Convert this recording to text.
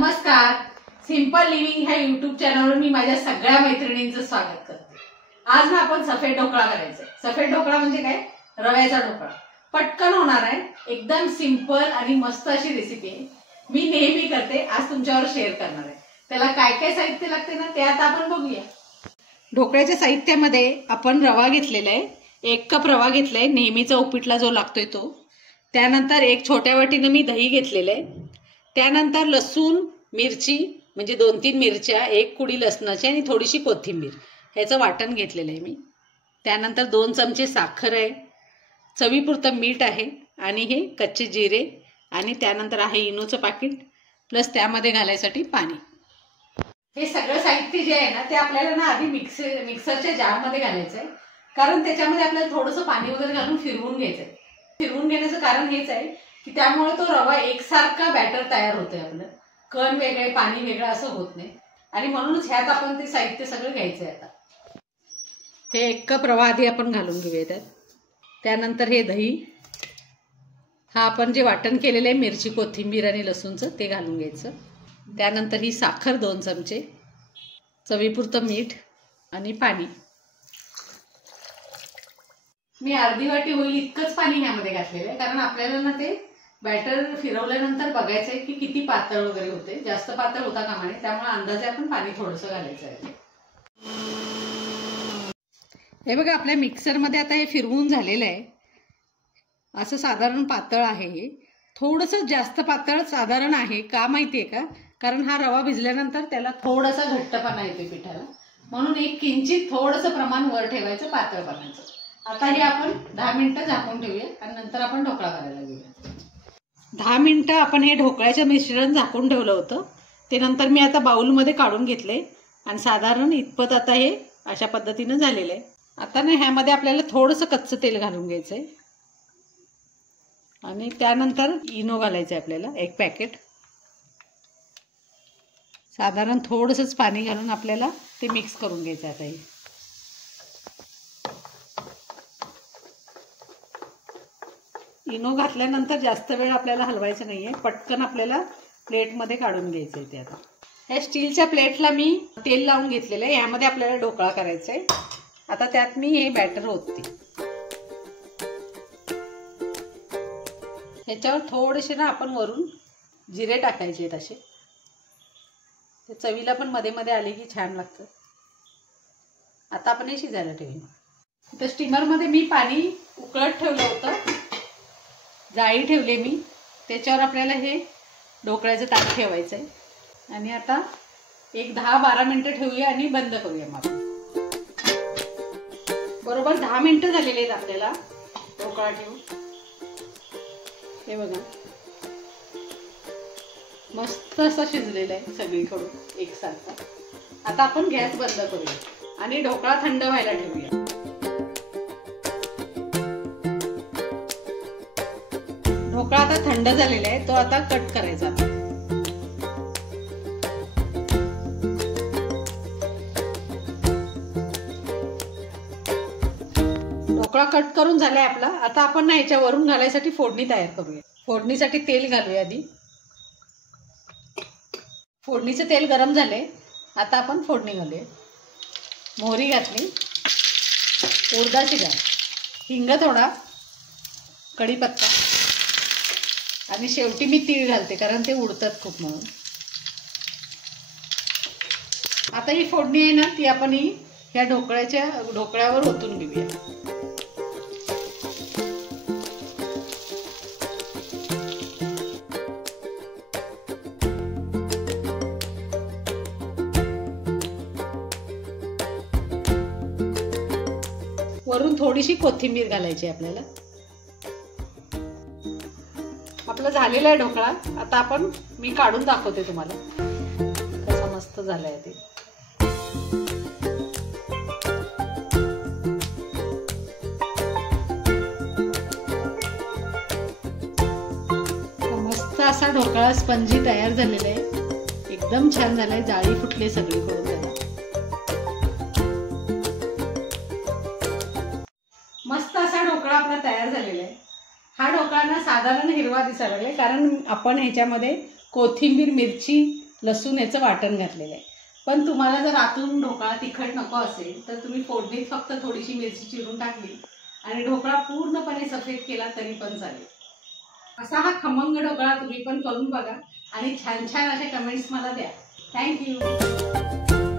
नमस्कार. Simple living ह्या YouTube चॅनलवर मी माझ्या सगळ्या मैत्रिणींचं स्वागत करते. आज ना आपण सफेद ढोकळा करायचा आहे. सफेद ढोकळा म्हणजे काय? रव्याचा ढोकळा. पटकन होणार आहे, एकदम सिंपल आणि मस्त अशी रेसिपी आहे. मी नेहमी करते, आज तुमच्यावर शेअर करणार आहे. त्याला काय काय साहित्य लागते ना ते आता आपण बघूया. ढोकळ्याच्या साहित्यामध्ये आपण रवा घेतलेला आहे. 1 कप रवा घेतलाय, नेहमीचा उपीटला जो लागतोय तो. त्यानंतर एक छोट्या वाटीने मी दही घेतलेलं आहे. त्यानंतर लसूण, मिरची म्हणजे 2-3 मिरच्या, 1 कुडी लसणाची आणि थोडीशी कोथिंबीर ह्याचं वाटण घेतलेलं आहे मी. त्यानंतर 2 चमचे साखर आहे, चवीपुरतं मीठ आहे आणि हे कच्चे जिरे आणि त्यानंतर आहे इनोचं पाकिट प्लस त्यामध्ये घालायसाठी पाणी. हे सगळं साहित्य जे आहे ना ते आपल्याला ना आधी मिक्सरच्या जारमध्ये घालायचं आहे, कारण त्याच्यामध्ये आपल्याला थोडंसं पाणी वगैरे घालून फिरवून घ्यायचं आहे. फिरवून घेण्याचं कारण हेच आहे की त्यामुळे तो रवा एकसारखा बॅटर तयार होतोय. आपलं कण वेगळे पाणी वेगळं असं होत नाही आणि म्हणूनच ह्यात आपण ते साहित्य सगळं घ्यायचंय. आता हे 1 कप रवा आधी आपण घालून घेऊया त्यात. त्यानंतर हे दही, हा आपण जे वाटण केलेलं आहे मिरची, कोथिंबीर आणि लसूणचं ते घालून घ्यायचं. त्यानंतर ही साखर 2 चमचे, चवीपुरतं मीठ आणि पाणी. मी अर्धी वाटी होईल इतकंच पाणी ह्यामध्ये घातलेलं आहे, कारण आपल्याला ना ते बॅटर फिरवल्यानंतर बघायचंय की किती पातळ वगैरे होते. जास्त पातळ होता कामा नये, त्यामुळे अंदाजे आपण पाणी थोडंसं घालायचं आहे. हे बघा आपल्या मिक्सरमध्ये आता हे फिरवून झालेलं आहे. असं साधारण पातळ आहे. हे थोडंसं जास्त पातळ साधारण आहे का माहितीये का? कारण हा रवा भिजल्यानंतर त्याला थोडासा घट्टपणा येतो पिठाला, म्हणून एक किंचित थोडंसं प्रमाण वर ठेवायचं पातळपणाचं. आता हे आपण 10 मिनिटं झाकून ठेवूया आणि नंतर आपण ढोकळा करायला घेऊया. 10 मिनिटं आपण हे ढोकळ्याचं मिश्रण झाकून ठेवलं होतं. ते नंतर मी आता बाउलमध्ये काढून घेतले आणि साधारण इतपत आता हे अशा पद्धतीनं झालेलं आहे. आता ना ह्यामध्ये आपल्याला थोडंसं कच्चं तेल घालून घ्यायचं आहे आणि त्यानंतर इनो घालायचं आहे आपल्याला 1 पॅकेट. साधारण थोडंसंच पाणी घालून आपल्याला ते मिक्स करून घ्यायचं. आता हे इनो घातल्यानंतर जास्त वेळ आपल्याला हलवायचं नाहीये, पटकन आपल्याला प्लेटमध्ये काढून घ्यायचं आहे. ते आता ह्या स्टीलच्या प्लेटला मी तेल लावून घेतलेलं आहे. यामध्ये आपल्याला ढोकळा करायचा आहे. आता त्यात मी हे बॅटर ओतते. ह्याच्यावर थोडेसे ना आपण वरून जिरे टाकायचे आहेत असे. ते चवीला पण मध्ये मध्ये आले की छान लागतं. आता आपण हे शिजायला ठेवूया. तर स्टीमरमध्ये मी पाणी उकळत ठेवलं होतं, जाळी ठेवली मी. त्याच्यावर आपल्याला हे ढोकळ्याचं ताट ठेवायचं आहे आणि आता एक 10-12 मिनिटं ठेवूया आणि बंद करूया. मग बरोबर 10 मिनिटं झालेली आहेत आपल्याला ढोकळा ठेवून. हे बघा मस्त असं शिजलेलं आहे सगळीकडून एकसारखा. आता आपण गॅस बंद करूया आणि ढोकळा थंड व्हायला ठेवूया. ढोकळा आता थंड झालेला आहे, तो आता कट करायचा. ढोकळा कट करून झालाय आपला. आता आपण ना ह्याच्या वरून घालायसाठी फोडणी तयार करूया. फोडणीसाठी तेल घालूया आधी. फोडणीचं तेल गरम झाले. आता आपण फोडणी घालूया. मोहरी घातली, उडदाची डाळ, हिंग थोडा, कढीपत्ता आणि शेवटी मी तीळ घालते कारण ते उडतात खूप म्हणून. आता ही फोडणी आहे ना ती आपण ह्या ढोकळ्यावर ओतून घेऊया. वरून थोडीशी कोथिंबीर घालायची आपल्याला. आपला झालेला आहे ढोकळा. आता आपण मी काढून दाखवते तुम्हाला कसा मस्त झालाय ते. मस्त असा ढोकळा स्पंजी तयार झालेला आहे. एकदम छान झालाय. जाळी फुटली सगळीकडून त्याला. मस्त असा ढोकळा आपला तयार झालेला आहे. हा ढोकळा ना साधारण हिरवा दिसायला लागला कारण आपण ह्याच्यामध्ये कोथिंबीर, मिरची लसूण याचं वाटण घातलेलं आहे. पण तुम्हाला जर आतून ढोकळा तिखट नको असेल तर तुम्ही फोडणीत फक्त थोडीशी मिरची चिरून टाकली आणि ढोकळा पूर्णपणे सफेद केला तरी पण चालेल. असा हा खमंग ढोकळा तुम्ही पण करून बघा आणि छान छान अशा कमेंट्स मला द्या. थँक्यू.